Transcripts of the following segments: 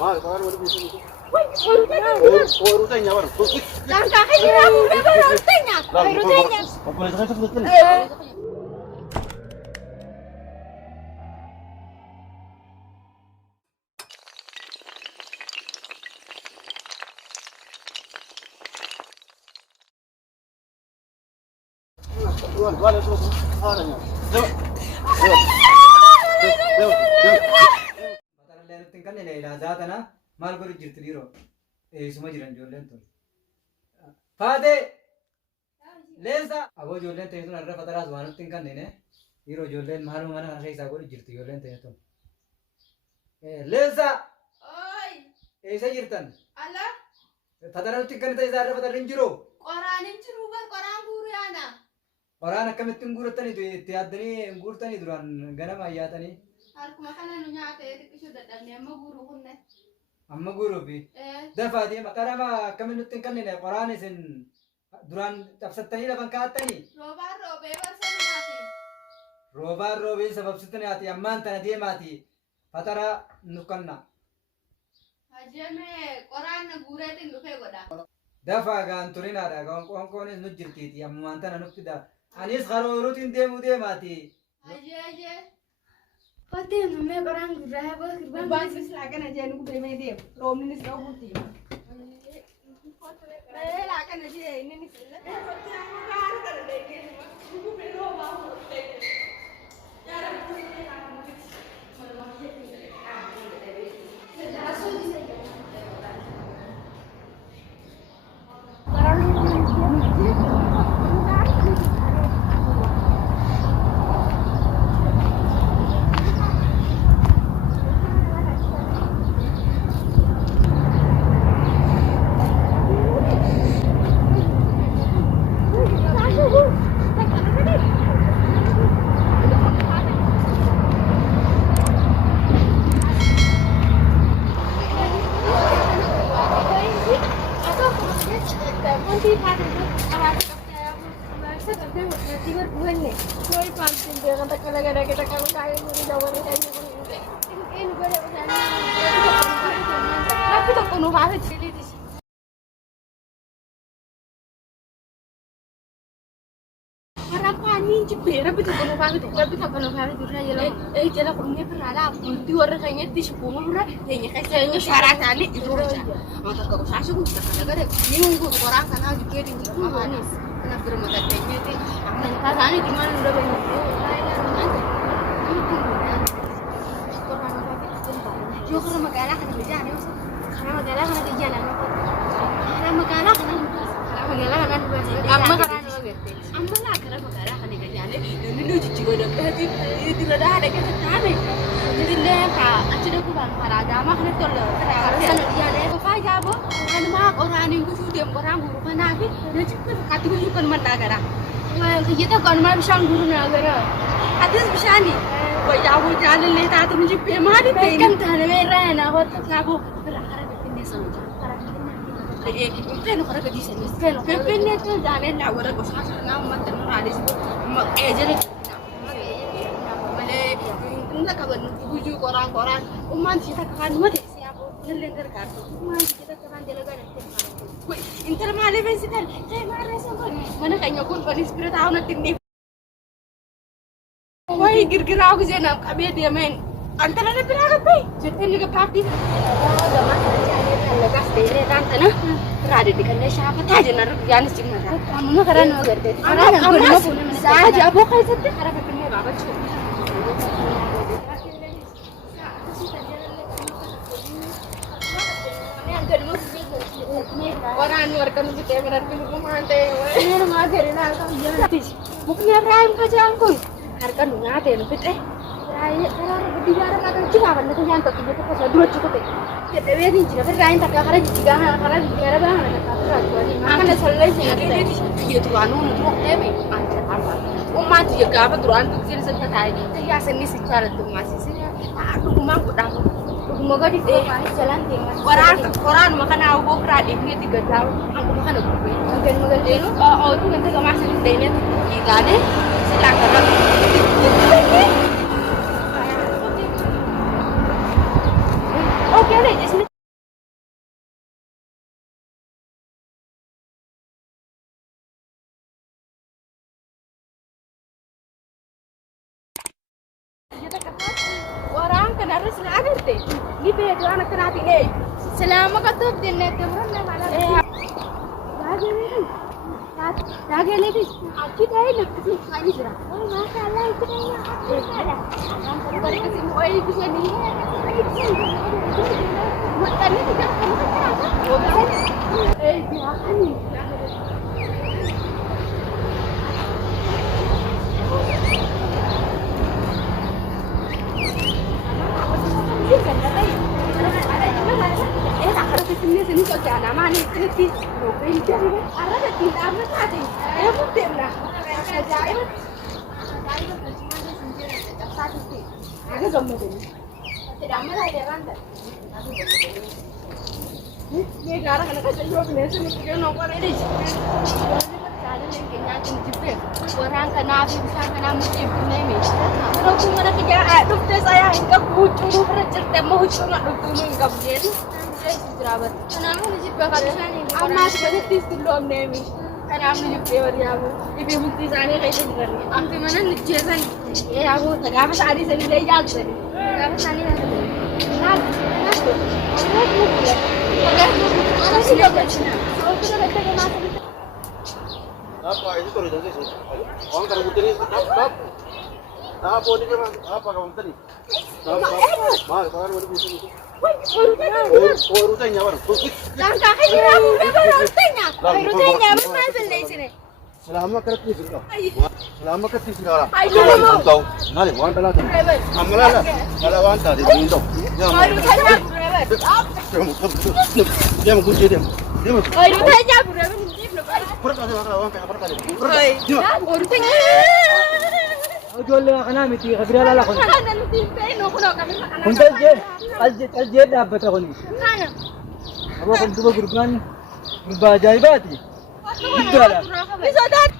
Maal qoraan wali bisa itu. Baru tanya baru. Langkah kira udah baru tanya. Baru tanya. Apa yang saya sebutkan? Tuan, tuan itu. Arahnya. Tingkan ni leila zatana mal guru jirti diro suma jiran jolen to fade leza abo jolen te to narra fatara zwan tingkan ne hiro jolen malu mana sai sa guru jirti jolen te to leza Oi, esa jirtan ala fatara tingkan te zarra fatara rinjiro qoranin jiru bar qoraan guru yana. orana kamittin gurtani to tiyadani gurtani duran ganama ayatani Harkuma kana nu nyaate tikishu dadamne amma guru kunne. amma guru bi dafadi makarama kamittin kan ne qorani sen duran tafsatani la bankatani Robar robe barsanati. robar robe sabab sitani ati amman tana demati fatara nukanna Hajame qoraan guretin lufe goda. dafa gan turina da gan konkone nujirti ti amman tana nukida anis kharorutin demu demati Haje. Pati nume qoraan gurraa boo kirban Bas bis lagan aje nu kubre me dem. Romni nis go buti. Lagan aje ini nis. Nanti pada bahasa kerja nanti berbulan nih. Kau pantin dia kata kalau kita kamu kaya muri jawab ini gue ada usaha. Tapi tak penuh banget jadi di sini. Harapanin cepet, tapi tak penuh banget. Tapi tak penuh banget udah jalan. Jalan kurangnya berada. Di orang kayaknya di sepuluh udah. Kayaknya syarat kali itu aja. Motor kau sasuk kita kadang-kadang bingung gue orang karena juga di manis. Kena bermata kayaknya sih. Rasanya di mana udah banyak. Yo karena magala kana bijan yo. Karena magala kana bijan ano. Karena magala kana amma kana no gette. Amma la karena magala kana bijan. Dulu cici goda hati itu ada kita tane. Jadi le ka acida ku ban para agama kana tollo. Karena dia le ko fa jabo. An ma Quran ku su dem Quran guru kana bi. Ne cikin katu ku kan manda gara. Kita kan ma bishan guru na gara. Hadis bishani. ويعود على اللي تعطي من جيب ما هذه كنت انا وين رانا هو تلعبوا خرجت مني صوت فين خرجت دي سنه فين تقول ده انا نلعب ورا بس عشان انا ما تمر على ما اجل ولا كمان بيجوا قران وما انت كمان ما تسيابو اللي نرجع ما انت كمان دلغا انت ما عليه بس ده ما رسم ما انا كان يكون بني سبيرت عاونه تني Wah, kira-kira aku sih nak kami dia main. Antara ada berapa bay? Jadi juga party. Oh, zaman aja legas deh tante nah. Berada di kana siapa aja naruh Janis cuma. Kamu mah karena mau gede. Karena aku mau punya saja. Aku kan sedih karena pengen bapak cuy. Orang luar kan itu kamera pilih pemantai. Ini rumah dari nak jalan. Mungkin apa yang kau jangkau? Harga nunggu ada yang lebih raya karena berdiri ada kata juga kan itu yang tak kita pas dua cukup deh kita ini juga berani tak karena juga karena bicara banget kata dua makan selalu sih dia tuh anu untuk demi antar apa umat juga apa tuh anu sih sempat tadi ya seni secara tuh masih sih aku cuma udah aku mau di jalan orang makan aku berani dia 3 tahun aku makan aku makan itu oh itu nanti ke masih deh kita deh silakan Okay, just nyaate. Ni beeku waan akkanaatiin Selama kata dinner tempat ni mana? Lagi ni aci dah ni ini sudah. Oh masalah itu ni ada. Kamu pergi ke sini, oh itu sini. Makan ni tidak kamu kenapa? Dia ni. Sini kok jangan nama nih ini rokain jadi arah ada tidak apa tadi putih lah saya ada gambar ini tidak mana ada kan ini gara kena kaca jual biasa nih kita nongkrong ini ada yang kenyataan jepit orang kena bisa kena musim ini kalau aku mana kerja dokter saya hingga kucing bercerita mau cuma dokter enggak jadi Berabad. Kenapa nih bakal sana? Amat banget tis belum nemi. Kenapa nih pewer ya bu? Ibu bukti sana kayak gini. Ambil mana nih jalan? Aku kenapa tadi saya tidak jalan tadi? Kenapa sana yang tadi? Kenapa? Kenapa sih jalan sana? Aku sudah baca ke masa itu. Apa itu terus jadi sih? Orang kalau buat ini apa? Apa ini memang apa kamu tadi? Mal, baru ada musim itu. Urutnya baru. Langkah ini baru urutnya. Urutnya mana sini sini? Selama kerja sih kau. Selama kerja sih kau. Ayo mau. Tahu? Nari, wan telah tu. Amalah, kalau wan tadi itu. Urutnya Dia mau kunci dia. Dia mau. Urutnya berapa? Perkali kalau wan kayak perkali. Urutnya. Jual le kana miti khabira la khon Kana nutin no kono kami makana. kun alje dapat khon Kana. abo kun tuba gurban gurba jaibati idala Bisa dat.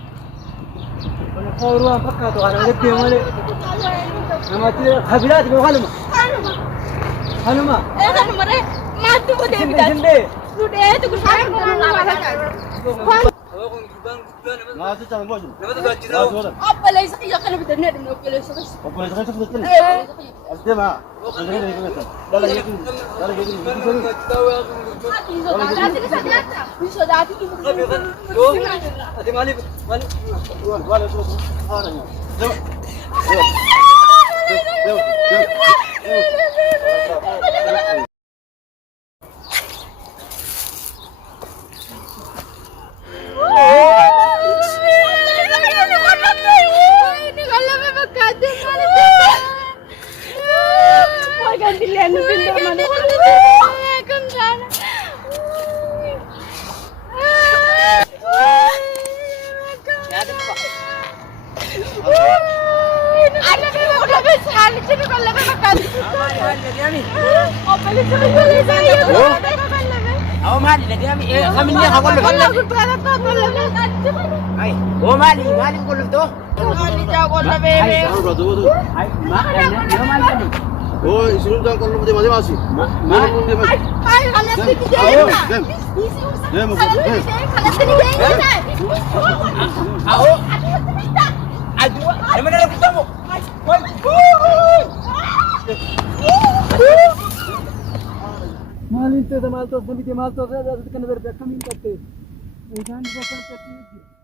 kana qawruwa fakka to ana lekte male namati khabirat ko khalma khalma Kan mare matu ko devi dat. jinde Sudah itu kusai ko na. Masih jangan bos. Apa lagi saya kan betul ni demi okey lagi saya. Apa yang saya sebut tadi? Asli mah. Jangan ini kita. Dah lagi itu. Bisa dati itu. ati mali Wala tu. Arahnya. Jom. Aw mali lagi kami kami ni ako lu. Ay, oh mali ko lu to. Tahu berapa tu? Ay, mali kami. Oh, isu dah kalau dia masih. Dia masih. Aw. Aduh, ada mana aku tamu? malin te mal to boli te mal to kan ber kami katte ujan bakal katte